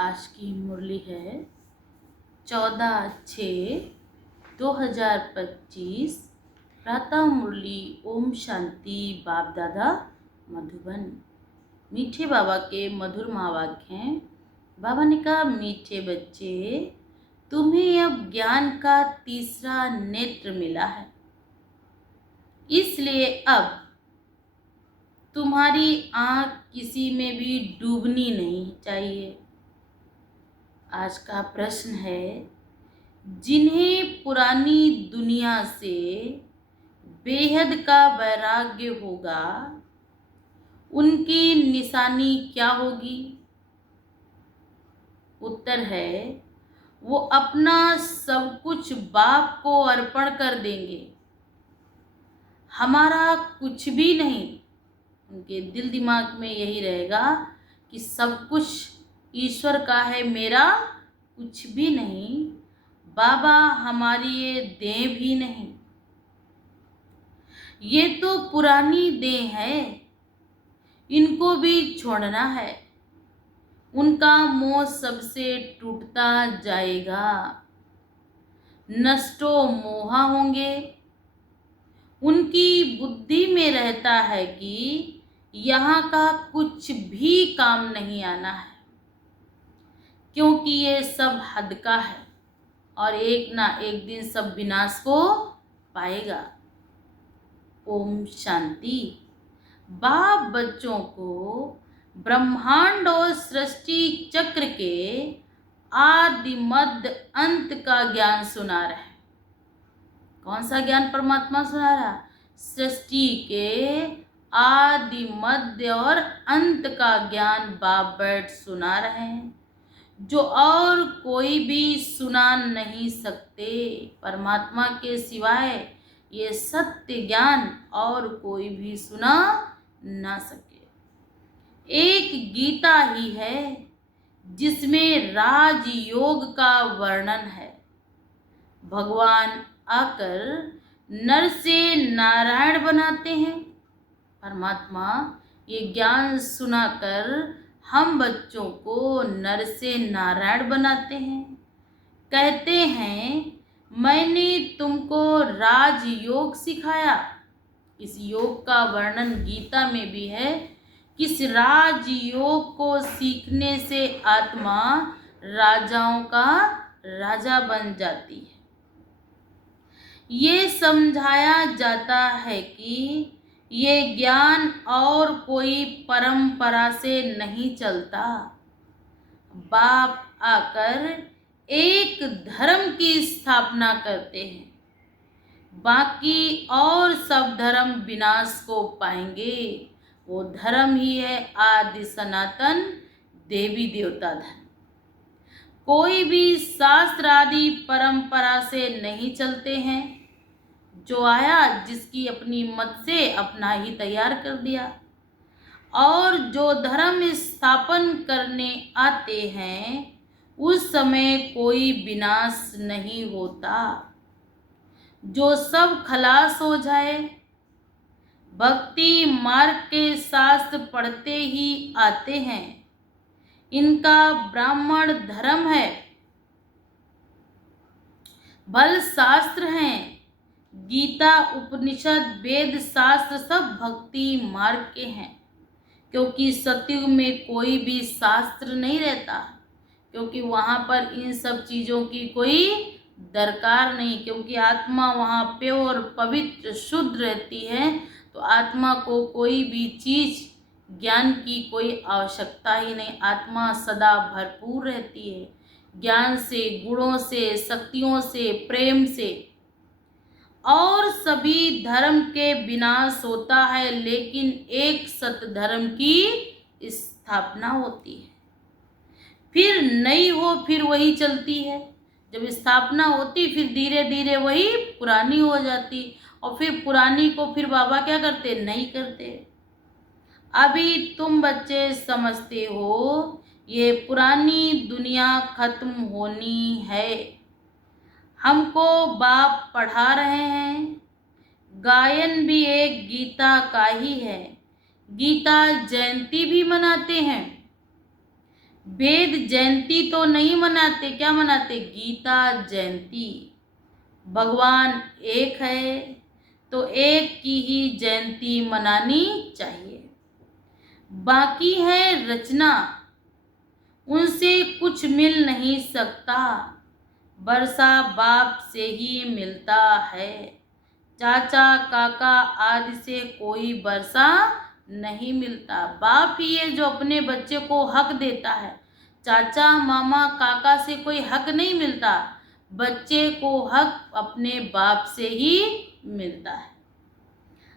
आज की मुरली है 14/6/2025। प्रातः मुरली ओम शांति बाप दादा मधुबन। मीठे बाबा के मधुर महावाक्य हैं। बाबा ने कहा, मीठे बच्चे, तुम्हें अब ज्ञान का तीसरा नेत्र मिला है, इसलिए अब तुम्हारी आँख किसी में भी डूबनी नहीं चाहिए। आज का प्रश्न है, जिन्हें पुरानी दुनिया से बेहद का वैराग्य होगा, उनकी निशानी क्या होगी? उत्तर है, वो अपना सब कुछ बाप को अर्पण कर देंगे। हमारा कुछ भी नहीं। उनके दिल दिमाग में यही रहेगा कि सब कुछ ईश्वर का है, मेरा कुछ भी नहीं। बाबा हमारी ये देह भी नहीं, ये तो पुरानी देह है, इनको भी छोड़ना है। उनका मोह सबसे टूटता जाएगा, नष्टो मोहा होंगे। उनकी बुद्धि में रहता है कि यहाँ का कुछ भी काम नहीं आना है, क्योंकि ये सब हद का है और एक ना एक दिन सब विनाश को पाएगा। ओम शांति। बाप बच्चों को ब्रह्मांड और सृष्टि चक्र के आदि मध्य अंत का ज्ञान सुना रहे हैं। कौन सा ज्ञान परमात्मा सुना रहा? सृष्टि के आदि मध्य और अंत का ज्ञान बाप बैठ सुना रहे हैं, जो और कोई भी सुना नहीं सकते। परमात्मा के सिवाय ये सत्य ज्ञान और कोई भी सुना ना सके। एक गीता ही है जिसमें राजयोग का वर्णन है। भगवान आकर नर से नारायण बनाते हैं। परमात्मा ये ज्ञान सुनाकर हम बच्चों को नर से नारायण बनाते हैं। कहते हैं, मैंने तुमको राजयोग सिखाया। इस योग का वर्णन गीता में भी है। किस राजयोग को सीखने से आत्मा राजाओं का राजा बन जाती है। ये समझाया जाता है कि ये ज्ञान और कोई परंपरा से नहीं चलता। बाप आकर एक धर्म की स्थापना करते हैं, बाकी और सब धर्म विनाश को पाएंगे। वो धर्म ही है आदि सनातन देवी देवता धर्म। कोई भी शास्त्र आदि परंपरा से नहीं चलते हैं। जो आया जिसकी अपनी मत से अपना ही तैयार कर दिया। और जो धर्म स्थापन करने आते हैं, उस समय कोई विनाश नहीं होता। जो सब खलास हो जाए। भक्ति मार्ग के शास्त्र पढ़ते ही आते हैं। इनका ब्राह्मण धर्म है, बल शास्त्र हैं। गीता उपनिषद वेद शास्त्र सब भक्ति मार्ग के हैं। क्योंकि सतयुग में कोई भी शास्त्र नहीं रहता, क्योंकि वहाँ पर इन सब चीज़ों की कोई दरकार नहीं। क्योंकि आत्मा वहाँ प्योर पवित्र शुद्ध रहती है, तो आत्मा को कोई भी चीज़ ज्ञान की कोई आवश्यकता ही नहीं। आत्मा सदा भरपूर रहती है, ज्ञान से, गुणों से, शक्तियों से, प्रेम से। और सभी धर्म के विनाश होता है, लेकिन एक सत धर्म की स्थापना होती है। फिर नई हो, फिर वही चलती है। जब स्थापना होती, फिर धीरे धीरे वही पुरानी हो जाती, और फिर पुरानी को फिर बाबा क्या करते? नहीं करते। अभी तुम बच्चे समझते हो ये पुरानी दुनिया खत्म होनी है। हमको बाप पढ़ा रहे हैं। गायन भी एक गीता का ही है। गीता जयंती भी मनाते हैं। वेद जयंती तो नहीं मनाते, क्या मनाते? गीता जयंती। भगवान एक है तो एक की ही जयंती मनानी चाहिए। बाकी है रचना, उनसे कुछ मिल नहीं सकता, वर्षा बाप से ही मिलता है। चाचा काका आदि से कोई वर्षा नहीं मिलता। बाप ही है जो अपने बच्चे को हक देता है। चाचा मामा काका से कोई हक नहीं मिलता, बच्चे को हक अपने बाप से ही मिलता है।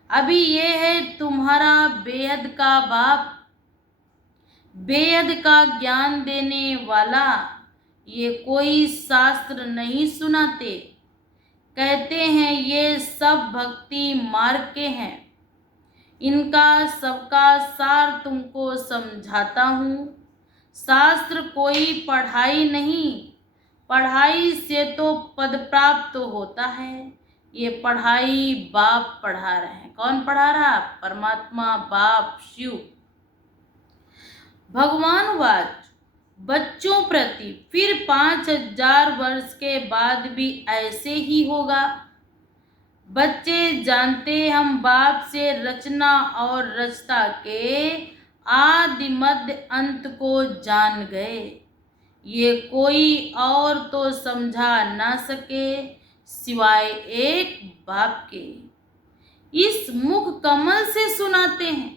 अभी ये है तुम्हारा बेहद का बाप, बेहद का ज्ञान देने वाला। ये कोई शास्त्र नहीं सुनाते, कहते हैं ये सब भक्ति मार्ग के हैं। इनका सबका सार तुमको समझाता हूँ। शास्त्र कोई पढ़ाई नहीं, पढ़ाई से तो पद प्राप्त होता है। ये पढ़ाई बाप पढ़ा रहे हैं। कौन पढ़ा रहा? परमात्मा बाप शिव। भगवानवाद बच्चों प्रति फिर 5000 वर्ष के बाद भी ऐसे ही होगा। बच्चे जानते हम बाप से रचना और रचता के आदि मध्य अंत को जान गए। ये कोई और तो समझा ना सके सिवाय एक बाप के। इस मुख कमल से सुनाते हैं।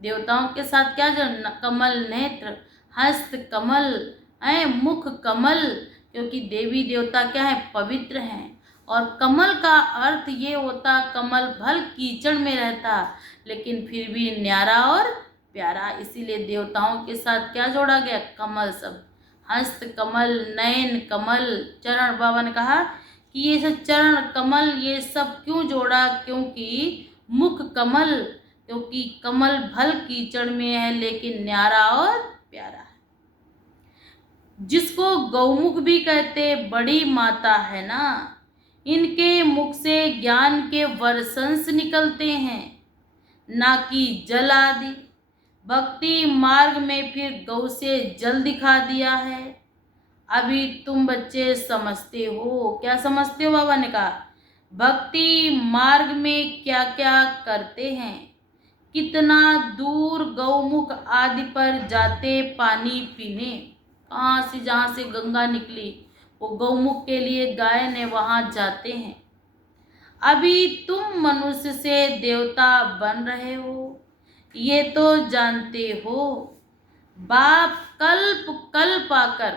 देवताओं के साथ क्या जो कमल नेत्र, हस्त कमल है, मुख कमल, क्योंकि देवी देवता क्या है? पवित्र हैं। और कमल का अर्थ ये होता, कमल भल कीचड़ में रहता लेकिन फिर भी न्यारा और प्यारा, इसीलिए देवताओं के साथ क्या जोड़ा गया? कमल शब्द। हस्त कमल, नयन कमल, चरण, बाबा ने कहा कि ये सब चरण कमल ये सब क्यों जोड़ा? क्योंकि मुख कमल, क्योंकि कमल भल कीचड़ में है लेकिन न्यारा और प्यारा है। जिसको गौमुख भी कहते, बड़ी माता है ना, इनके मुख से ज्ञान के वर्षंस निकलते हैं, ना कि जल आदि। भक्ति मार्ग में फिर गौ से जल दिखा दिया है। अभी तुम बच्चे समझते हो। क्या समझते हो? बाबा ने कहा भक्ति मार्ग में क्या क्या करते हैं, कितना दूर गौमुख आदि पर जाते पानी पीने। कहाँ से? जहाँ से गंगा निकली वो गौमुख के लिए गाय ने वहाँ जाते हैं। अभी तुम मनुष्य से देवता बन रहे हो, ये तो जानते हो। बाप कल्प कल्प आकर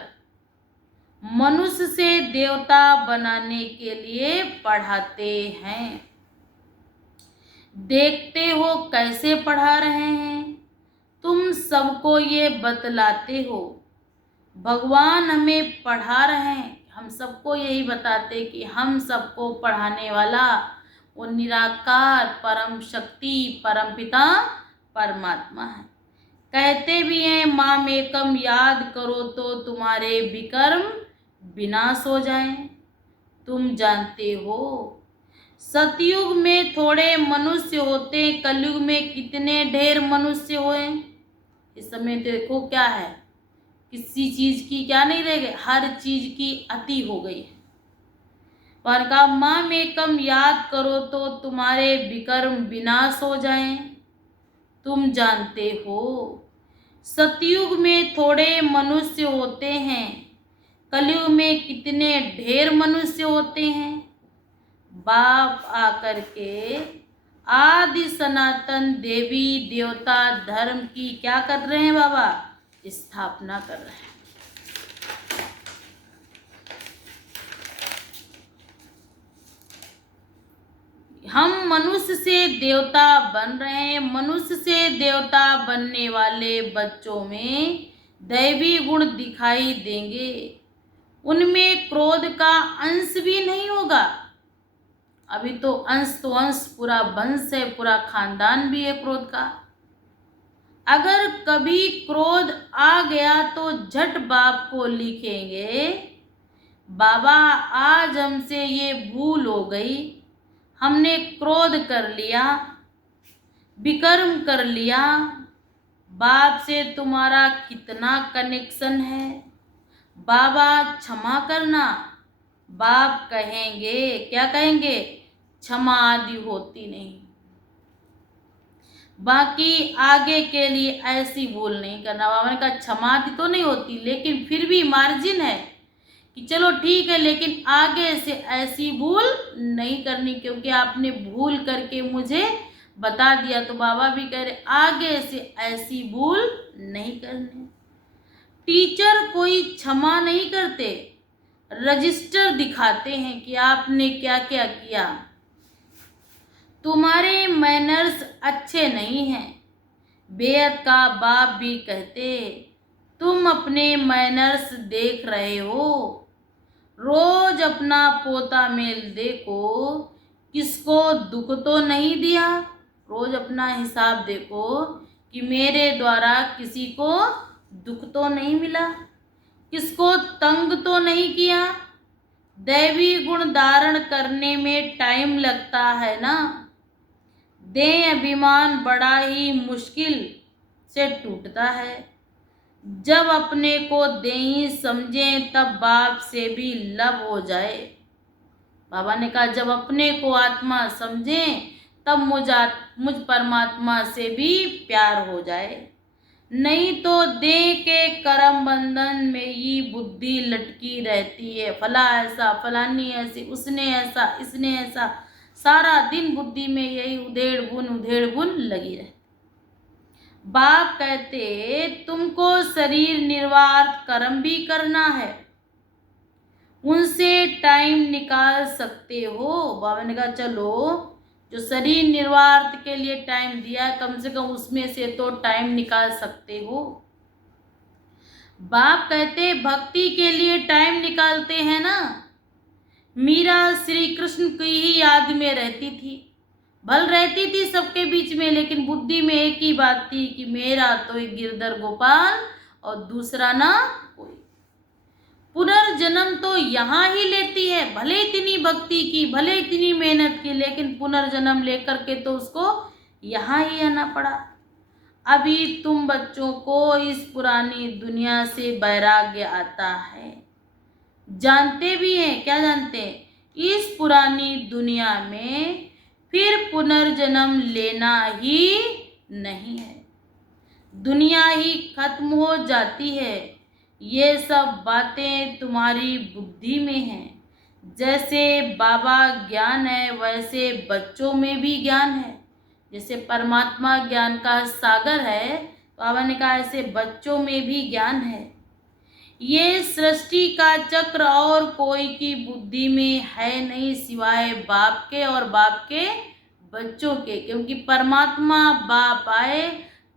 मनुष्य से देवता बनाने के लिए पढ़ाते हैं। देखते हो कैसे पढ़ा रहे हैं। तुम सबको ये बतलाते हो। भगवान हमें पढ़ा रहे हैं। हम सबको यही बताते कि हम सबको पढ़ाने वाला वो निराकार परम शक्ति परमपिता परमात्मा है। कहते भी हैं माम एकम याद करो तो तुम्हारे विकर्म विनाश हो जाएं। तुम जानते हो सतयुग में थोड़े मनुष्य होते, कलयुग में कितने ढेर मनुष्य हुए। इस समय देखो क्या है, किसी चीज की क्या नहीं रह गई, हर चीज की अति हो गई है। पर कहा माम एकम याद करो तो तुम्हारे विकर्म विनाश हो जाएं। तुम जानते हो सतयुग में थोड़े मनुष्य होते हैं, कलयुग में कितने ढेर मनुष्य होते हैं। बाप आकर के आदि सनातन देवी देवता धर्म की क्या कर रहे हैं? बाबा स्थापना कर रहे हैं। हम मनुष्य से देवता बन रहे हैं। मनुष्य से देवता बनने वाले बच्चों में दैवी गुण दिखाई देंगे। उनमें क्रोध का अंश भी नहीं होगा। अभी तो अंश पूरा वंश है, पूरा खानदान भी है क्रोध का। अगर कभी क्रोध आ गया तो झट बाप को लिखेंगे, बाबा आज हमसे ये भूल हो गई, हमने क्रोध कर लिया, विकर्म कर लिया। बाप से तुम्हारा कितना कनेक्शन है? बाबा क्षमा करना। बाप कहेंगे, क्या कहेंगे? क्षमा आदि होती नहीं, बाकी आगे के लिए ऐसी भूल नहीं करना। बाबा ने कहा क्षमा आदि तो नहीं होती, लेकिन फिर भी मार्जिन है कि चलो ठीक है, लेकिन आगे से ऐसी भूल नहीं करनी, क्योंकि आपने भूल करके मुझे बता दिया। तो बाबा भी कह रहे आगे से ऐसी भूल नहीं करनी। टीचर कोई क्षमा नहीं करते, रजिस्टर दिखाते हैं कि आपने क्या क्या किया। तुम्हारे मैनर्स अच्छे नहीं हैं। बेअद का बाप भी कहते तुम अपने मैनर्स देख रहे हो। रोज अपना पोता मेल देखो, किसको दुख तो नहीं दिया। रोज अपना हिसाब देखो कि मेरे द्वारा किसी को दुख तो नहीं मिला, किसको तंग तो नहीं किया। दैवी गुण धारण करने में टाइम लगता है ना। देह अभिमान बड़ा ही मुश्किल से टूटता है। जब अपने को देही समझें तब बाप से भी लव हो जाए। बाबा ने कहा जब अपने को आत्मा समझें तब मुझ परमात्मा से भी प्यार हो जाए। नहीं तो देह के कर्म बंधन में ही बुद्धि लटकी रहती है। फला ऐसा, फलानी ऐसी, उसने ऐसा, इसने ऐसा, सारा दिन बुद्धि में यही उधेड़ बुन लगी रहे। बाप कहते तुमको शरीर निर्वाह कर्म भी करना है, उनसे टाइम निकाल सकते हो। बाबा ने कहा चलो जो शरीर निर्वाह के लिए टाइम दिया है, कम से कम उसमें से तो टाइम निकाल सकते हो। बाप कहते भक्ति के लिए टाइम निकालते हैं ना। मीरा श्री कृष्ण की ही याद में रहती थी, भल रहती थी सबके बीच में, लेकिन बुद्धि में एक ही बात थी कि मेरा तो एक गिरधर गोपाल और दूसरा ना कोई। पुनर्जन्म तो यहाँ ही लेती है, भले इतनी भक्ति की, भले इतनी मेहनत की, लेकिन पुनर्जन्म लेकर के तो उसको यहाँ ही आना पड़ा। अभी तुम बच्चों को इस पुरानी दुनिया से वैराग्य आता है, जानते भी हैं। क्या जानते हैं? इस पुरानी दुनिया में फिर पुनर्जन्म लेना ही नहीं है, दुनिया ही खत्म हो जाती है। ये सब बातें तुम्हारी बुद्धि में हैं। जैसे बाबा ज्ञान है वैसे बच्चों में भी ज्ञान है। जैसे परमात्मा ज्ञान का सागर है, बाबा ने कहा ऐसे बच्चों में भी ज्ञान है। ये सृष्टि का चक्र और कोई की बुद्धि में है नहीं सिवाय बाप के और बाप के बच्चों के, क्योंकि परमात्मा बाप आए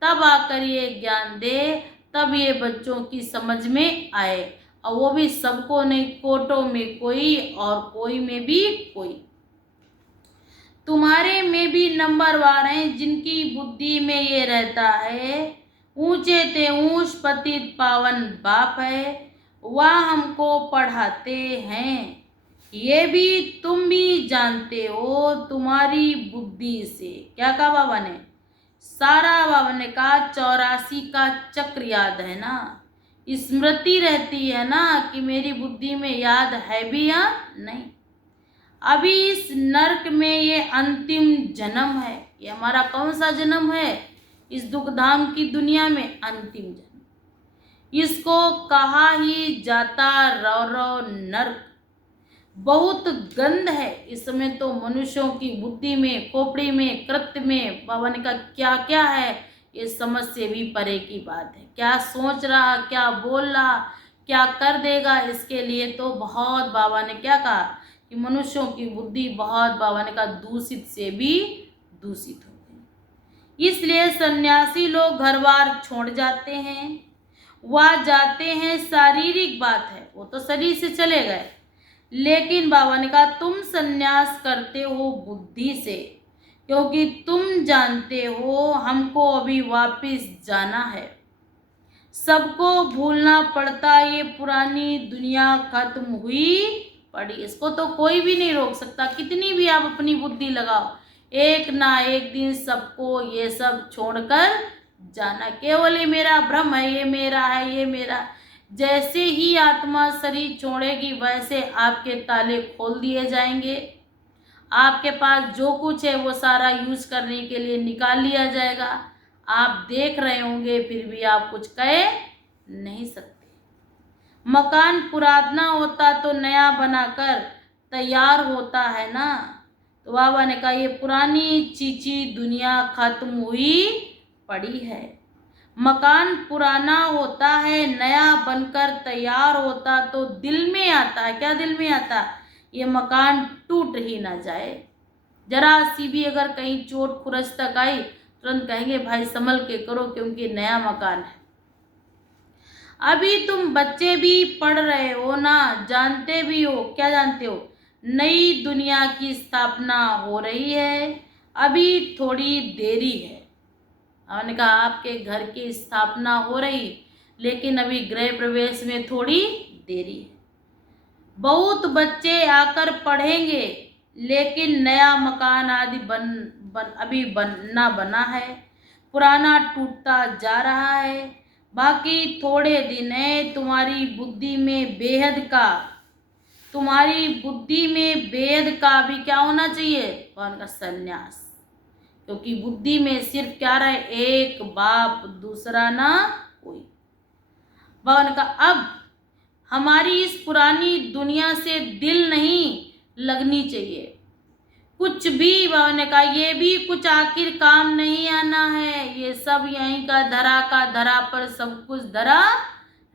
तब आकर ये ज्ञान दे, तब ये बच्चों की समझ में आए, और वो भी सबको नहीं, कोटों में कोई और कोई में भी कोई। तुम्हारे में भी नंबरवार हैं जिनकी बुद्धि में ये रहता है ऊंचे ते ऊंच पतित पावन बाप है, वह हमको पढ़ाते हैं। ये भी तुम भी जानते हो तुम्हारी बुद्धि से। क्या कहा बाबा ने? सारा बाबा ने कहा 84 का चक्र याद है ना, स्मृति रहती है ना कि मेरी बुद्धि में याद है भी या नहीं। अभी इस नरक में ये अंतिम जन्म है। ये हमारा कौन सा जन्म है? इस दुखधाम की दुनिया में अंतिम जन्म। इसको कहा ही जाता रौ नरक। बहुत गंध है इस समय तो मनुष्यों की बुद्धि में, खोपड़ी में, कृत्य में। बाबा ने कहा क्या क्या है ये समझ से भी परे की बात है। क्या सोच रहा, क्या बोल रहा, क्या कर देगा, इसके लिए तो बहुत बाबा ने क्या कहा कि मनुष्यों की बुद्धि बहुत, बाबा ने कहा दूषित से भी दूषित हो गई। इसलिए सन्यासी लोग घर बार छोड़ जाते हैं, वह जाते हैं, शारीरिक बात है, वो तो शरीर से चले गए, लेकिन बाबा ने कहा तुम सन्यास करते हो बुद्धि से, क्योंकि तुम जानते हो हमको अभी वापस जाना है। सबको भूलना पड़ता, ये पुरानी दुनिया खत्म हुई पड़ी, इसको तो कोई भी नहीं रोक सकता। कितनी भी आप अपनी बुद्धि लगाओ, एक ना एक दिन सबको ये सब छोड़कर जाना। केवल ये मेरा भ्रम है, ये मेरा है, ये मेरा। जैसे ही आत्मा शरीर छोड़ेगी वैसे आपके ताले खोल दिए जाएंगे। आपके पास जो कुछ है वो सारा यूज करने के लिए निकाल लिया जाएगा। आप देख रहे होंगे फिर भी आप कुछ कह नहीं सकते। मकान पुराना होता तो नया बनाकर तैयार होता है ना। तो बाबा ने कहा ये पुरानी चीची दुनिया खत्म हुई पड़ी है। मकान पुराना होता है, नया बनकर तैयार होता तो दिल में आता है। क्या दिल में आता? ये मकान टूट ही ना जाए। जरा सी भी अगर कहीं चोट खुरच तक आई तुरंत कहेंगे भाई संभल के करो क्योंकि नया मकान है। अभी तुम बच्चे भी पढ़ रहे हो ना, जानते भी हो। क्या जानते हो? नई दुनिया की स्थापना हो रही है, अभी थोड़ी देरी है। हमने कहा आपके घर की स्थापना हो रही लेकिन अभी गृह प्रवेश में थोड़ी देरी है। बहुत बच्चे आकर पढ़ेंगे लेकिन नया मकान आदि अभी बनना बना है, पुराना टूटता जा रहा है। बाकी थोड़े दिन है। तुम्हारी बुद्धि में बेहद का भी क्या होना चाहिए? भगवान का संन्यास। क्योंकि बुद्धि में सिर्फ क्या रहे? एक बाप, दूसरा ना कोई। भगवान का अब हमारी इस पुरानी दुनिया से दिल नहीं लगनी चाहिए। कुछ भी भगवान ने कहा ये भी कुछ आखिर काम नहीं आना है। ये सब यहीं का धरा पर सब कुछ धरा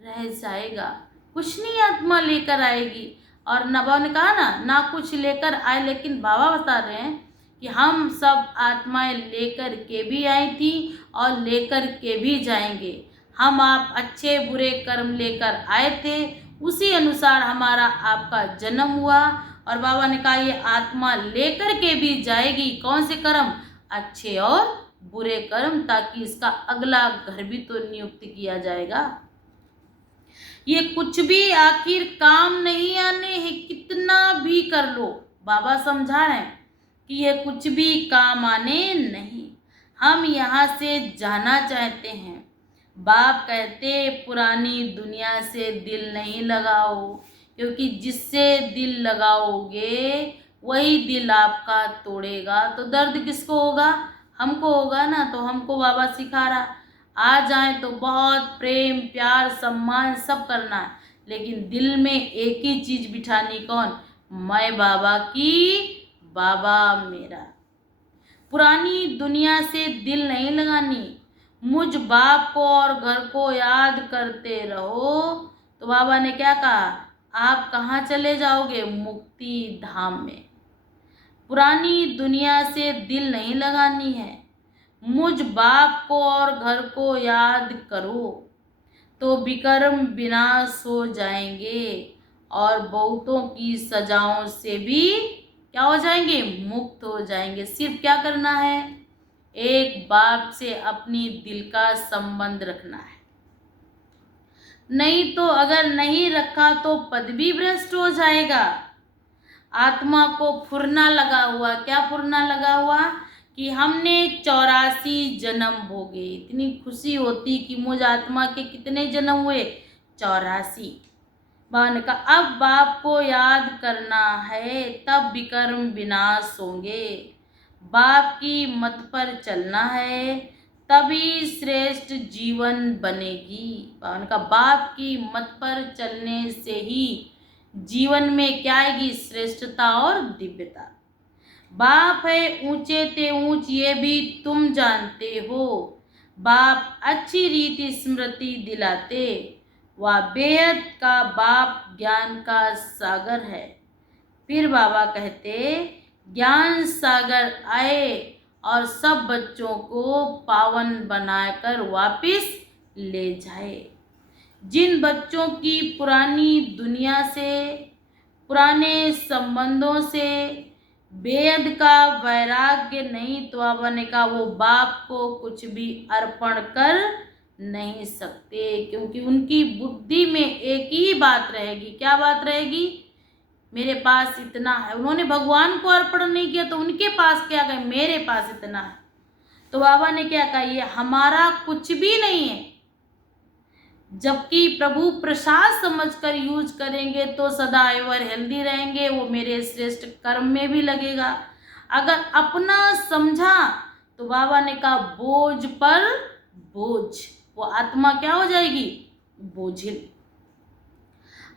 रह जाएगा। कुछ नहीं आत्मा लेकर आएगी। और बाबा ने कहा ना कुछ लेकर आए, लेकिन बाबा बता रहे हैं कि हम सब आत्माएं लेकर के भी आई थी और लेकर के भी जाएंगे। हम आप अच्छे बुरे कर्म लेकर आए थे, उसी अनुसार हमारा आपका जन्म हुआ। और बाबा ने कहा ये आत्मा लेकर के भी जाएगी। कौन से कर्म? अच्छे और बुरे कर्म, ताकि इसका अगला घर भी तो नियुक्त किया जाएगा। ये कुछ भी आखिर काम नहीं आने हैं, कितना भी कर लो। बाबा समझा रहे हैं कि ये कुछ भी काम आने नहीं। हम यहाँ से जाना चाहते हैं। बाप कहते पुरानी दुनिया से दिल नहीं लगाओ, क्योंकि जिससे दिल लगाओगे वही दिल आपका तोड़ेगा। तो दर्द किसको होगा? हमको होगा ना। तो हमको बाबा सिखा रहा, आ जाए तो बहुत प्रेम प्यार सम्मान सब करना है, लेकिन दिल में एक ही चीज बिठानी। कौन? मैं बाबा की, बाबा मेरा। पुरानी दुनिया से दिल नहीं लगानी। मुझ बाप को और घर को याद करते रहो। तो बाबा ने क्या कहा? आप कहाँ चले जाओगे? मुक्ति धाम में। पुरानी दुनिया से दिल नहीं लगानी है। मुझ बाप को और घर को याद करो तो विकर्म विनाश हो जाएंगे और बहुतों की सजाओं से भी क्या हो जाएंगे? मुक्त हो जाएंगे। सिर्फ क्या करना है? एक बाप से अपनी दिल का संबंध रखना है। नहीं तो अगर नहीं रखा तो पद भी भ्रष्ट हो जाएगा। आत्मा को फुरना लगा हुआ। क्या फुरना लगा हुआ? कि हमने 84 जन्म भोगे। इतनी खुशी होती कि मुझ आत्मा के कितने जन्म हुए? 84। बाबा का अब बाप को याद करना है, तब विकर्म विनाश होंगे। बाप की मत पर चलना है, तभी श्रेष्ठ जीवन बनेगी। बाबा का बाप की मत पर चलने से ही जीवन में क्या आएगी? श्रेष्ठता और दिव्यता। बाप है ऊंचे ते ऊंच, ये भी तुम जानते हो। बाप अच्छी रीति स्मृति दिलाते, वह बेहद का बाप ज्ञान का सागर है। फिर बाबा कहते ज्ञान सागर आए और सब बच्चों को पावन बनाकर वापिस ले जाए। जिन बच्चों की पुरानी दुनिया से, पुराने संबंधों से बेद का वैराग्य नहीं, तो बाबा ने कहा वो बाप को कुछ भी अर्पण कर नहीं सकते, क्योंकि उनकी बुद्धि में एक ही बात रहेगी। क्या बात रहेगी? मेरे पास इतना है। उन्होंने भगवान को अर्पण नहीं किया तो उनके पास क्या है? मेरे पास इतना है। तो बाबा ने क्या कहा, ये हमारा कुछ भी नहीं है। जबकि प्रभु प्रसाद समझकर यूज करेंगे तो सदा एवर हेल्दी रहेंगे, वो मेरे श्रेष्ठ कर्म में भी लगेगा। अगर अपना समझा तो बाबा ने कहा बोझ पर बोझ, वो आत्मा क्या हो जाएगी, बोझिल।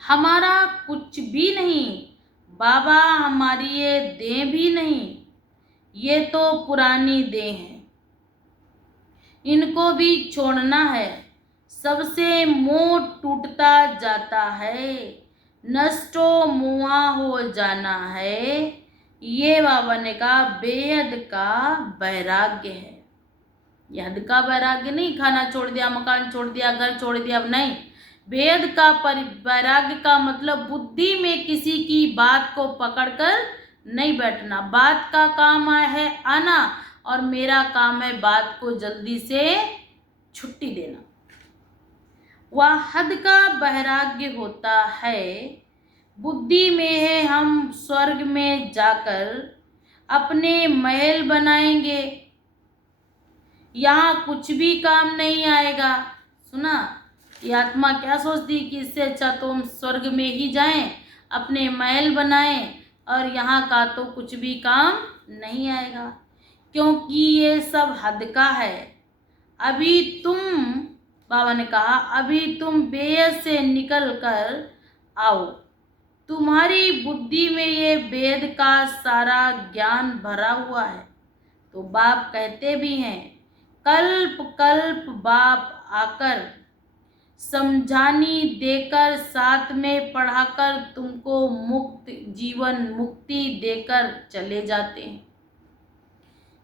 हमारा कुछ भी नहीं बाबा, हमारी ये देह भी नहीं, ये तो पुरानी देह है, इनको भी छोड़ना है। सबसे मोह टूटता जाता है, नष्टो मुआ हो जाना है। ये बाबा ने कहा बेहद का वैराग्य है। ये हद का वैराग्य नहीं, खाना छोड़ दिया, मकान छोड़ दिया, घर छोड़ दिया, अब नहीं। वेद का वैराग्य का मतलब बुद्धि में किसी की बात को पकड़कर नहीं बैठना। बात का काम है आना और मेरा काम है बात को जल्दी से छुट्टी देना। वह हद का वैराग्य होता है। बुद्धि में है हम स्वर्ग में जाकर अपने महल बनाएंगे, यहाँ कुछ भी काम नहीं आएगा। सुना, ये आत्मा क्या सोचती कि इससे अच्छा तो हम स्वर्ग में ही जाएं, अपने महल बनाएं और यहाँ का तो कुछ भी काम नहीं आएगा, क्योंकि ये सब हद का है। अभी तुम, बाबा ने कहा, अभी तुम बेहद से निकल कर आओ। तुम्हारी बुद्धि में ये वेद का सारा ज्ञान भरा हुआ है। तो बाप कहते भी हैं, कल्प कल्प बाप आकर समझानी देकर साथ में पढ़ाकर तुमको मुक्त जीवन मुक्ति देकर चले जाते हैं।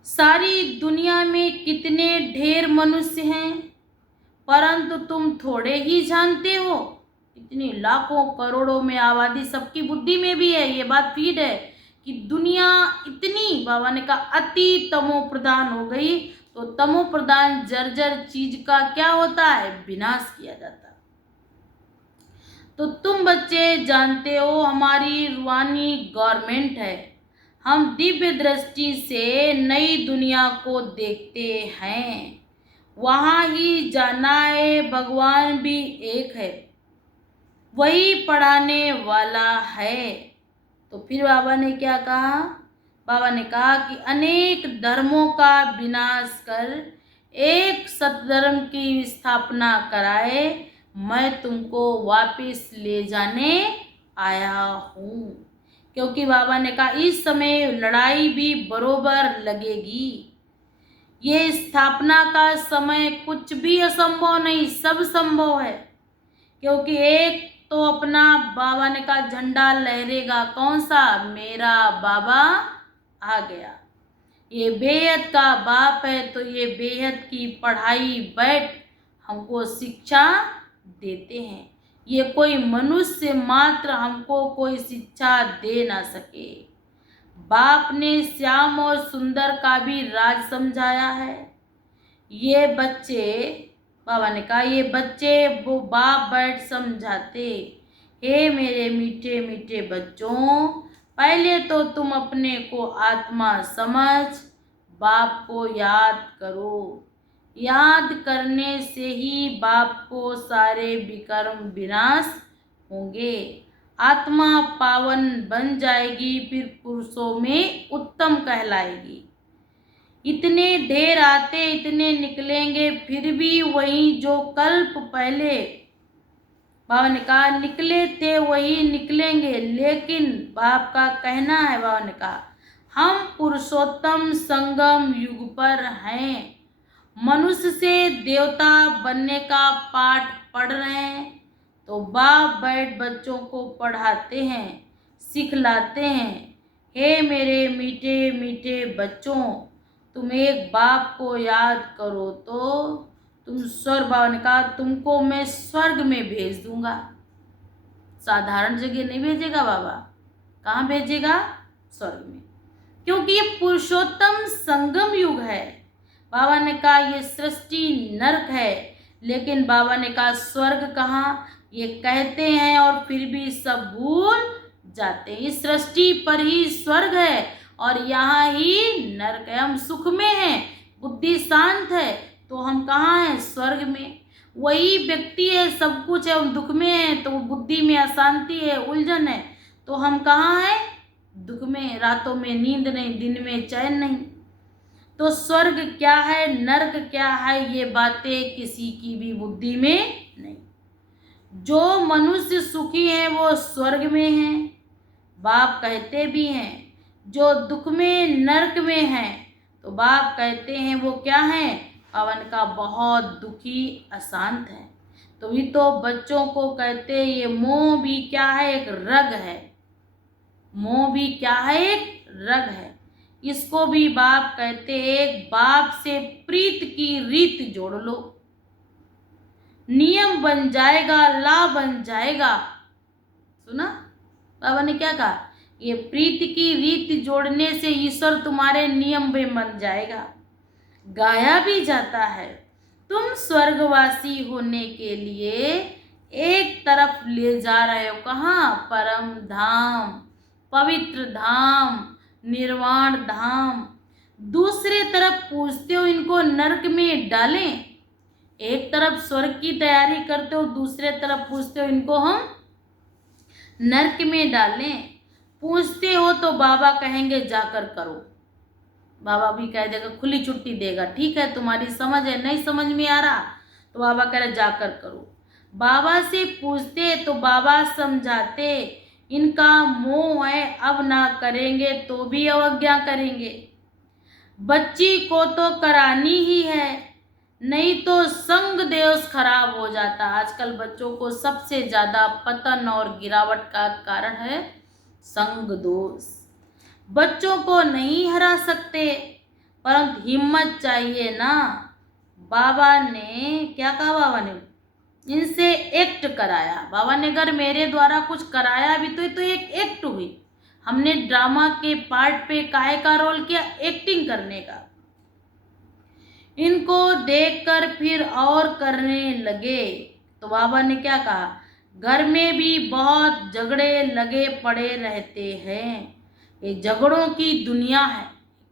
सारी दुनिया में कितने ढेर मनुष्य हैं, परंतु तुम थोड़े ही जानते हो। इतनी लाखों करोड़ों में आबादी सबकी बुद्धि में भी है, ये बात फीड है कि दुनिया इतनी, बाबा ने कहा, अति तमो प्रधान हो गई। तो तमो प्रधान जर्जर चीज का क्या होता है, विनाश किया जाता है। तो तुम बच्चे जानते हो हमारी रूहानी गवर्नमेंट है, हम दिव्य दृष्टि से नई दुनिया को देखते हैं, वहाँ ही जाना है। भगवान भी एक है, वही पढ़ाने वाला है। तो फिर बाबा ने क्या कहा, बाबा ने कहा कि अनेक धर्मों का विनाश कर एक सतधर्म की स्थापना कराए, मैं तुमको वापस ले जाने आया हूँ। क्योंकि बाबा ने कहा इस समय लड़ाई भी बरोबर लगेगी। ये स्थापना का समय कुछ भी असंभव नहीं, सब संभव है। क्योंकि एक तो अपना, बाबा ने कहा, झंडा लहरेगा, कौन सा, मेरा बाबा आ गया। ये बेहद का बाप है, तो ये बेहद की पढ़ाई बैठ हमको शिक्षा देते हैं। ये कोई मनुष्य मात्र हमको कोई शिक्षा दे ना सके। बाप ने श्याम और सुंदर का भी राज समझाया है। ये बच्चे, बाबा ने कहा, ये बच्चे वो बाप बैठ समझाते। हे मेरे मीठे मीठे बच्चों, पहले तो तुम अपने को आत्मा समझ बाप को याद करो। याद करने से ही बाप को सारे विकर्म विनाश होंगे, आत्मा पावन बन जाएगी, फिर पुरुषों में उत्तम कहलाएगी। इतने ढेर आते इतने निकलेंगे, फिर भी वही जो कल्प पहले, बाबा ने कहा, निकले थे वही निकलेंगे। लेकिन बाप का कहना है, बाबा ने कहा, हम पुरुषोत्तम संगम युग पर हैं। मनुष्य से देवता बनने का पाठ पढ़ रहे हैं। तो बाप बैठ बच्चों को पढ़ाते हैं, सिखलाते हैं। हे मेरे मीठे मीठे बच्चों, तुम एक बाप को याद करो तो तुम स्वर्ग, बाबा ने कहा, तुमको मैं स्वर्ग में भेज दूंगा। साधारण जगह नहीं भेजेगा बाबा, कहाँ भेजेगा, स्वर्ग में। क्योंकि ये पुरुषोत्तम संगम युग है। बाबा ने कहा ये सृष्टि नरक है, लेकिन बाबा ने कहा स्वर्ग कहाँ, ये कहते हैं और फिर भी सब भूल जाते हैं। इस सृष्टि पर ही स्वर्ग है और यहाँ ही नरक है। हम सुख में हैं, बुद्धि शांत है तो हम कहाँ हैं? स्वर्ग में। वही व्यक्ति है, सब कुछ है, दुख में है तो बुद्धि में अशांति है, उलझन है, तो हम कहाँ हैं? दुख में। रातों में नींद नहीं, दिन में चैन नहीं। तो स्वर्ग क्या है, नरक क्या है, ये बातें किसी की भी बुद्धि में नहीं। जो मनुष्य सुखी है वो स्वर्ग में है, बाप कहते भी हैं। जो दुख में नरक में है तो बाप कहते हैं वो क्या है? पवन का बहुत दुखी अशांत है। तो ये तो बच्चों को कहते हैं ये मोह भी क्या है? एक रग है। मोह भी क्या है? एक रग है। इसको भी बाप कहते हैं एक बाप से प्रीत की रीत जोड़ लो, नियम बन जाएगा, ला बन जाएगा। सुना बाबा ने क्या कहा? ये प्रीति की रीत जोड़ने से ईश्वर तुम्हारे नियम में बन जाएगा। गाया भी जाता है, तुम स्वर्गवासी होने के लिए एक तरफ ले जा रहे हो, कहाँ? परम धाम, पवित्र धाम, निर्वाण धाम। दूसरे तरफ पूछते हो इनको नरक में डालें। एक तरफ स्वर्ग की तैयारी करते हो, दूसरे तरफ पूछते हो इनको हम नरक में डालें। पूछते हो तो बाबा कहेंगे जाकर करो। बाबा भी कह देगा, खुली छुट्टी देगा, ठीक है तुम्हारी समझ है, नहीं समझ में आ रहा तो बाबा कह रहे जाकर करो। बाबा से पूछते तो बाबा समझाते इनका मोह है, अब ना करेंगे तो भी अवज्ञा करेंगे। बच्ची को तो करानी ही है, नहीं तो संग देश खराब हो जाता। आजकल बच्चों को सबसे ज्यादा पतन और गिरावट का कारण है संग दोष। बच्चों को नहीं हरा सकते, परंतु हिम्मत चाहिए ना। बाबा ने क्या कहा? बाबा ने इनसे एक्ट कराया। बाबा ने अगर मेरे द्वारा कुछ कराया भी तो ये तो एक एक्ट हुई। हमने ड्रामा के पार्ट पे काहे का रोल किया? एक्टिंग करने का। इनको देखकर फिर और करने लगे। तो बाबा ने क्या कहा? घर में भी बहुत झगड़े लगे पड़े रहते हैं। ये झगड़ों की दुनिया है।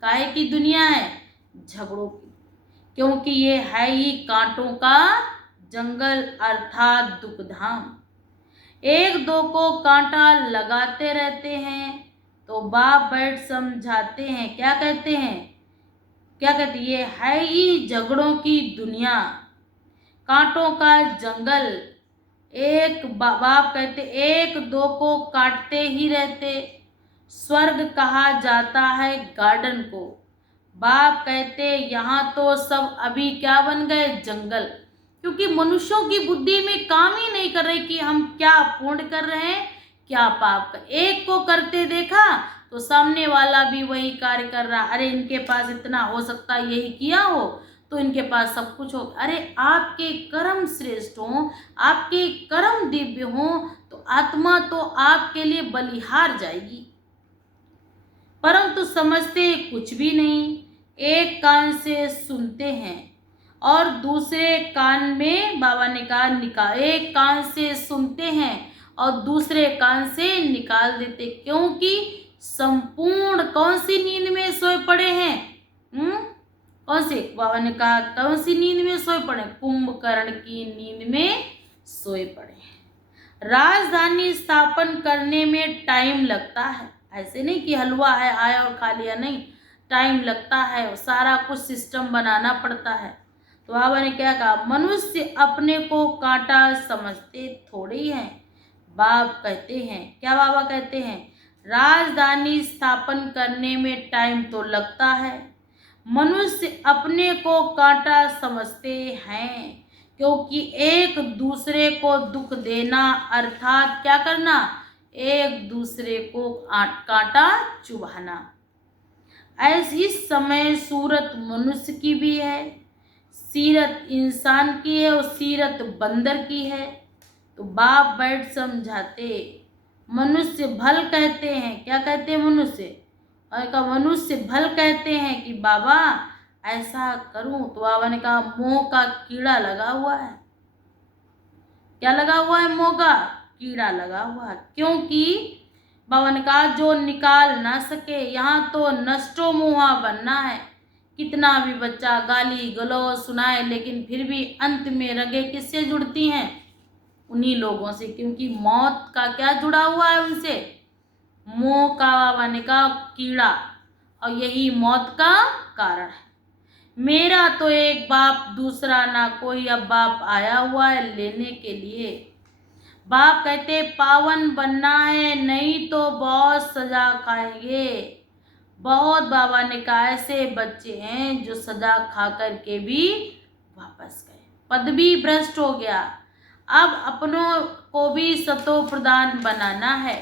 काहे की दुनिया है? झगड़ों की। क्योंकि ये है ही कांटों का जंगल अर्थात दुखधाम। एक दो को कांटा लगाते रहते हैं तो बाप बैठ समझाते हैं। क्या कहते हैं? क्या कहते? ये है ही झगड़ों की दुनिया, कांटों का जंगल। एक बाप कहते एक दो को काटते ही रहते। स्वर्ग कहा जाता है गार्डन को। बाप कहते यहाँ तो सब अभी क्या बन गए? जंगल। क्योंकि मनुष्यों की बुद्धि में काम ही नहीं कर रही कि हम क्या पुण्य कर रहे हैं, क्या पाप कर। एक को करते देखा तो सामने वाला भी वही कार्य कर रहा। अरे इनके पास इतना हो सकता है, यही किया हो तो इनके पास सब कुछ हो। अरे आपके कर्म श्रेष्ठ हो, आपके कर्म दिव्य हो तो आत्मा तो आपके लिए बलिहार जाएगी, परंतु समझते कुछ भी नहीं। एक कान से सुनते हैं और दूसरे कान में बाबा ने कहा निकाल। एक कान से सुनते हैं और दूसरे कान से निकाल देते। क्योंकि संपूर्ण कौन सी नींद में सोए पड़े हैं? कौन से? बाबा ने कहा कौन सी नींद में सोए पड़े? कुंभकर्ण की नींद में सोए पड़े। राजधानी स्थापन करने में टाइम लगता है। ऐसे नहीं कि हलवा है आया और खा लिया, नहीं, टाइम लगता है, सारा कुछ सिस्टम बनाना पड़ता है। तो बाबा ने क्या कहा? मनुष्य अपने को कांटा समझते थोड़े ही हैं। बाप कहते हैं, क्या बाबा कहते हैं? राजधानी स्थापन करने में टाइम तो लगता है। मनुष्य अपने को कांटा समझते हैं क्योंकि एक दूसरे को दुख देना अर्थात क्या करना? एक दूसरे को कांटा चुभाना। ऐसे इस समय सूरत मनुष्य की भी है, सीरत इंसान की है और सीरत बंदर की है। तो बाप बैठ समझाते। मनुष्य भल कहते हैं। क्या कहते हैं? मनुष्य और का मनुष्य भल कहते हैं कि बाबा ऐसा करूं। तो बाबा ने कहा मोह का कीड़ा लगा हुआ है। क्या लगा हुआ है? मोह का कीड़ा लगा हुआ है। क्योंकि बाबा ने कहा जो निकाल ना सके। यहाँ तो नष्टो मोहा बनना है। कितना भी बच्चा गाली गलौज सुनाए, लेकिन फिर भी अंत में रगें किससे जुड़ती हैं? उन्हीं लोगों से, क्योंकि मौत का क्या जुड़ा हुआ है उनसे? मोह का, बाबा ने कहा, कीड़ा, और यही मौत का कारण है। मेरा तो एक बाप दूसरा ना कोई, अब बाप आया हुआ है लेने के लिए। बाप कहते पावन बनना है, नहीं तो बहुत सजा खाएंगे। बहुत, बाबा ने कहा, ऐसे बच्चे हैं जो सजा खा कर के भी वापस गए। पदवी भ्रष्ट हो गया, अब अपनों को भी सतो प्रधान बनाना है।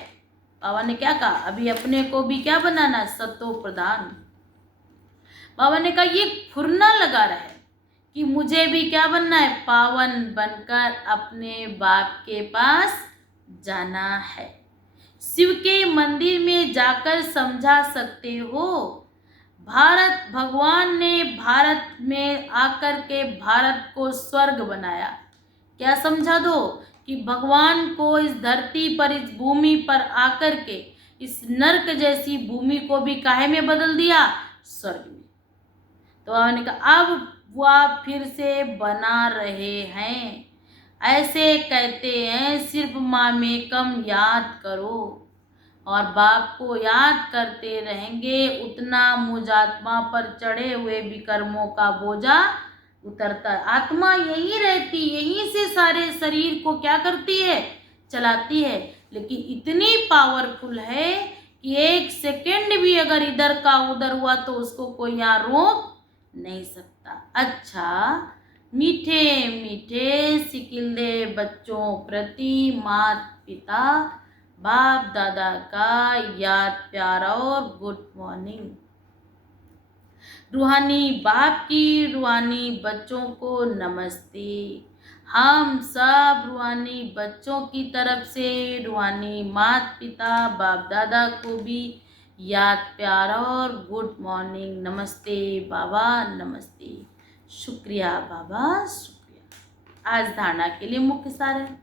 बाबा ने क्या कहा? अभी अपने को भी क्या बनाना? सतो प्रधान। बाबा ने कहा ये फुरना लगा रहा है कि मुझे भी क्या बनना है? पावन बनकर अपने बाप के पास जाना है। शिव के मंदिर में जाकर समझा सकते हो। भारत, भगवान ने भारत में आकर के भारत को स्वर्ग बनाया। क्या समझा दो कि भगवान को इस धरती पर, इस भूमि पर आकर के इस नर्क जैसी भूमि को भी काहे में बदल दिया? स्वर्ग में। तो उन्होंने कहा अब वह फिर से बना रहे हैं। ऐसे कहते हैं सिर्फ मामेकम याद करो, और बाप को याद करते रहेंगे, उतना मुझ आत्मा पर चढ़े हुए विकर्मों का बोझा उतरता है। आत्मा यही रहती, यहीं से सारे शरीर को क्या करती है? चलाती है। लेकिन इतनी पावरफुल है कि एक सेकंड भी अगर इधर का उधर हुआ तो उसको कोई यहाँ रोक नहीं सकता। अच्छा, मीठे मीठे सिकिल्दे बच्चों प्रति माता पिता बाप दादा का याद प्यार और गुड मॉर्निंग। रूहानी बाप की रूहानी बच्चों को नमस्ते। हम सब रूहानी बच्चों की तरफ से रूहानी माता पिता बाप दादा को भी याद प्यार और गुड मॉर्निंग। नमस्ते बाबा, नमस्ते। शुक्रिया बाबा, शुक्रिया। आज धारणा के लिए मुख्य सार है,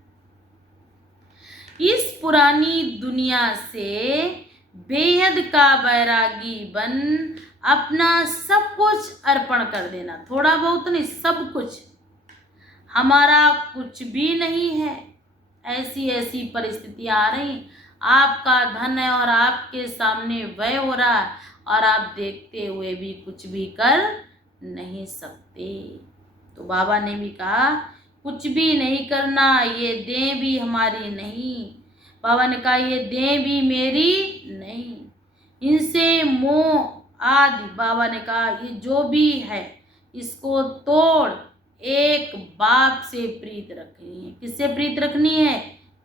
इस पुरानी दुनिया से बेहद का बैरागी बन अपना सब कुछ अर्पण कर देना। थोड़ा बहुत नहीं, सब कुछ। हमारा कुछ भी नहीं है। ऐसी ऐसी परिस्थितियां आ रही, आपका धन है और आपके सामने व्यय हो रहा है और आप देखते हुए भी कुछ भी कर नहीं सकते। तो बाबा ने भी कहा कुछ भी नहीं करना, ये दें भी हमारी नहीं। बाबा ने कहा ये दें भी मेरी नहीं, इनसे मोह आदि, बाबा ने कहा ये जो भी है इसको तोड़, एक बाप से प्रीत रखनी है। किससे प्रीत रखनी है?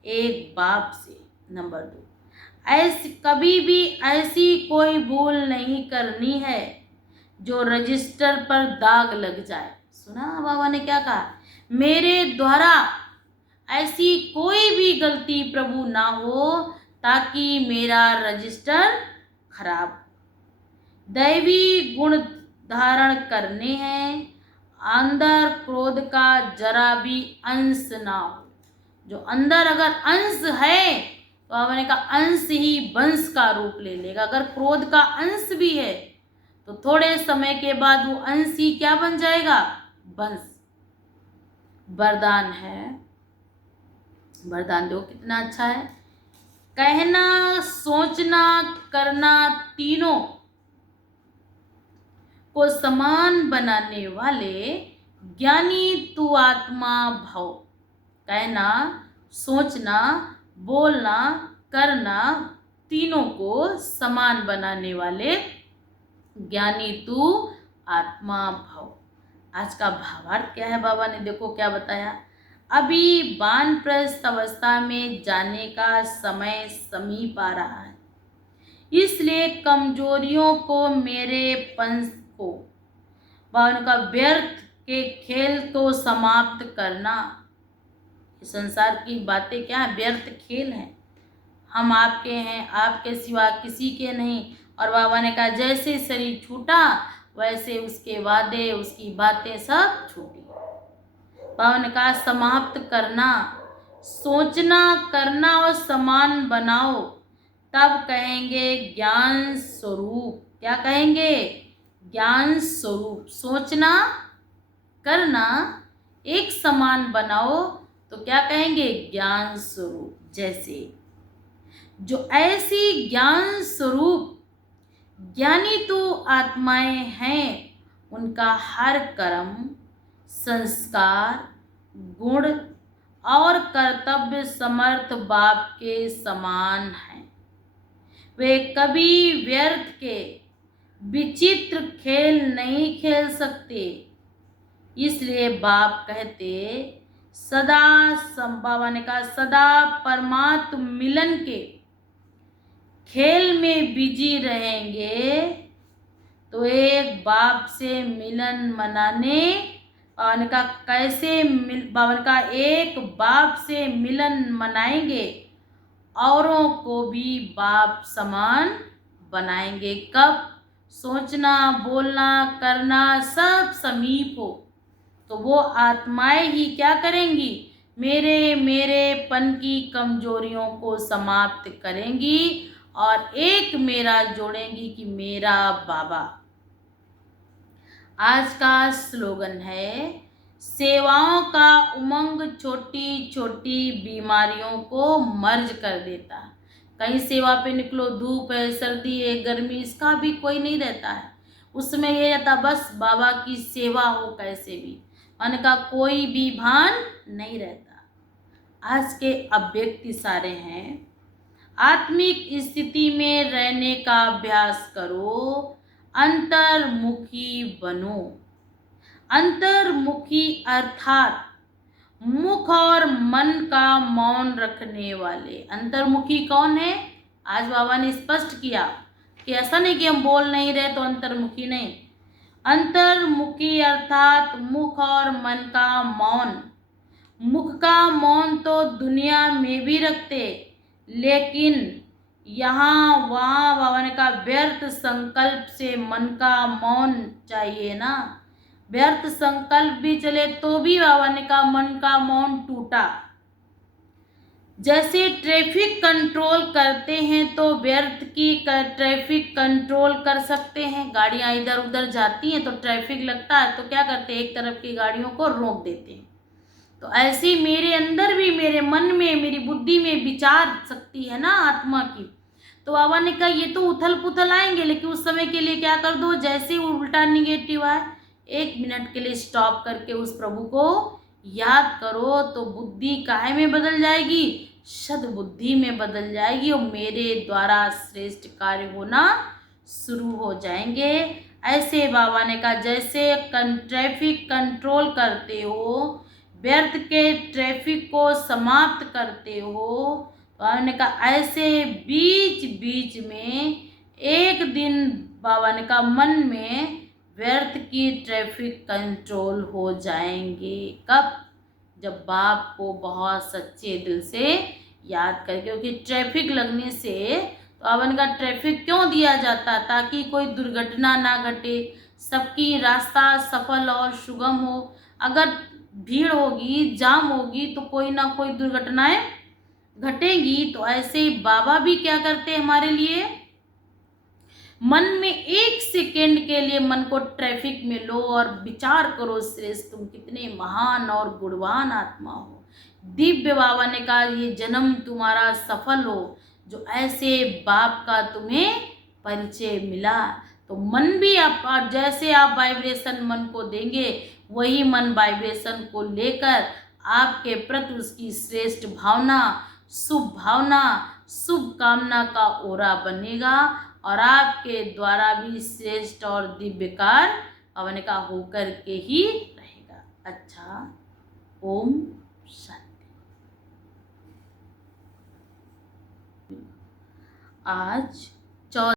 एक बाप से। नंबर 2, ऐसी कभी भी ऐसी कोई भूल नहीं करनी है जो रजिस्टर पर दाग लग जाए। सुना बाबा ने क्या कहा? मेरे द्वारा ऐसी कोई भी गलती प्रभु ना हो ताकि मेरा रजिस्टर खराब हो। दैवी गुण धारण करने हैं, अंदर क्रोध का जरा भी अंश ना हो। जो अंदर अगर अंश है तो हमने कहा अंश ही वंश का रूप ले लेगा। अगर क्रोध का अंश भी है तो थोड़े समय के बाद वो अंश ही क्या बन जाएगा? वंश। वरदान है, वरदान दो कितना अच्छा है। कहना, सोचना, करना तीनों को समान बनाने वाले ज्ञानी तू आत्मा भव। कहना, सोचना, बोलना, करना तीनों को समान बनाने वाले ज्ञानी तू आत्मा भव। आज का भावार्थ क्या है? बाबा ने देखो क्या बताया, अभी वानप्रस्थ अवस्था में जाने का समय समीप आ रहा है, इसलिए कमजोरियों को, मेरे पंथ को, उनका व्यर्थ के खेल को समाप्त करना। संसार की बातें क्या है? व्यर्थ खेल हैं। हम आपके हैं, आपके सिवा किसी के नहीं। और बाबा ने कहा जैसे शरीर छूटा वैसे उसके वादे, उसकी बातें सब छूटी। बाबा ने कहा समाप्त करना, सोचना, करना और समान बनाओ, तब कहेंगे ज्ञान स्वरूप। क्या कहेंगे? ज्ञान स्वरूप सोचना करना एक समान बनाओ तो क्या कहेंगे, ज्ञान स्वरूप। जैसे जो ऐसी ज्ञान स्वरूप ज्ञानी तो आत्माएं हैं, उनका हर कर्म, संस्कार, गुण और कर्तव्य समर्थ बाप के समान है। वे कभी व्यर्थ के विचित्र खेल नहीं खेल सकते। इसलिए बाप कहते सदा बाबा ने कहा सदा परमात्म मिलन के खेल में बिजी रहेंगे तो एक बाप से मिलन मनाने, बाबा ने कहा कैसे बाबा ने कहा एक बाप से मिलन मनाएंगे औरों को भी बाप समान बनाएंगे। कब? सोचना, बोलना, करना सब समीप हो तो वो आत्माएं ही क्या करेंगी, मेरे मेरेपन की कमजोरियों को समाप्त करेंगी और एक मेरा जोड़ेंगी कि मेरा बाबा। आज का स्लोगन है सेवाओं का उमंग छोटी छोटी बीमारियों को मर्ज कर देता है। कहीं सेवा पे निकलो, धूप है, सर्दी है, गर्मी, इसका भी कोई नहीं रहता है। उसमें ये रहता बस बाबा की सेवा हो कैसे भी, मन का कोई भी भान नहीं रहता। आज के अव्यक्ति सारे हैं, आत्मिक स्थिति में रहने का अभ्यास करो, अंतर्मुखी बनो। अंतर्मुखी अर्थात मुख और मन का मौन रखने वाले। अंतर्मुखी कौन है? आज बाबा ने स्पष्ट किया कि ऐसा नहीं कि हम बोल नहीं रहे तो अंतर्मुखी नहीं। अंतर्मुखी अर्थात मुख और मन का मौन। मुख का मौन तो दुनिया में भी रखते, लेकिन यहाँ वहाँ बाबा ने कहा व्यर्थ संकल्प से मन का मौन चाहिए ना। व्यर्थ संकल्प भी चले तो भी बाबा ने कहा मन का मौन टूटा। जैसे ट्रैफिक कंट्रोल करते हैं तो व्यर्थ की ट्रैफिक कंट्रोल कर सकते हैं। गाड़ियाँ इधर उधर जाती हैं तो ट्रैफिक लगता है तो क्या करते हैं, एक तरफ की गाड़ियों को रोक देते हैं। तो ऐसे मेरे अंदर भी, मेरे मन में, मेरी बुद्धि में विचार शक्ति है ना आत्मा की। तो बाबा ने कहा ये तो उथल पुथल आएंगे, लेकिन उस समय के लिए क्या कर दो, जैसे उल्टा निगेटिव आए 1 मिनट के लिए स्टॉप करके उस प्रभु को याद करो तो बुद्धि काहे में बदल जाएगी, सद्बुद्धि में बदल जाएगी और मेरे द्वारा श्रेष्ठ कार्य होना शुरू हो जाएंगे। ऐसे बाबा ने कहा जैसे ट्रैफिक कंट्रोल करते हो, व्यर्थ के ट्रैफिक को समाप्त करते हो, बाबा ने कहा ऐसे बीच बीच में एक दिन बाबा ने कहा मन में व्यर्थ की ट्रैफिक कंट्रोल हो जाएंगे। कब? जब बाप को बहुत सच्चे दिल से याद करके। क्योंकि ट्रैफिक लगने से तो बाबा ने कहा ट्रैफिक क्यों दिया जाता, ताकि कोई दुर्घटना ना घटे, सबकी रास्ता सफल और सुगम हो। अगर भीड़ होगी, जाम होगी तो कोई ना कोई दुर्घटनाएं घटेगी। तो ऐसे ही बाबा भी क्या करते हैं हमारे लिए, मन में 1 सेकेंड के लिए मन को ट्रैफिक में लो और विचार करो श्रेष्ठ तुम कितने महान और गुणवान आत्मा हो। दिव्य बाबा ने कहा ये जन्म तुम्हारा सफल हो जो ऐसे बाप का तुम्हें परिचय मिला। तो मन भी आप जैसे आप वाइब्रेशन मन को देंगे, वही मन वाइब्रेशन को लेकर आपके प्रति उसकी श्रेष्ठ भावना, शुभ कामना का ओरा बनेगा और आपके द्वारा भी श्रेष्ठ और दिव्य कार्य बाबा ने कहा होकर के ही रहेगा। अच्छा, ओम शांति। आज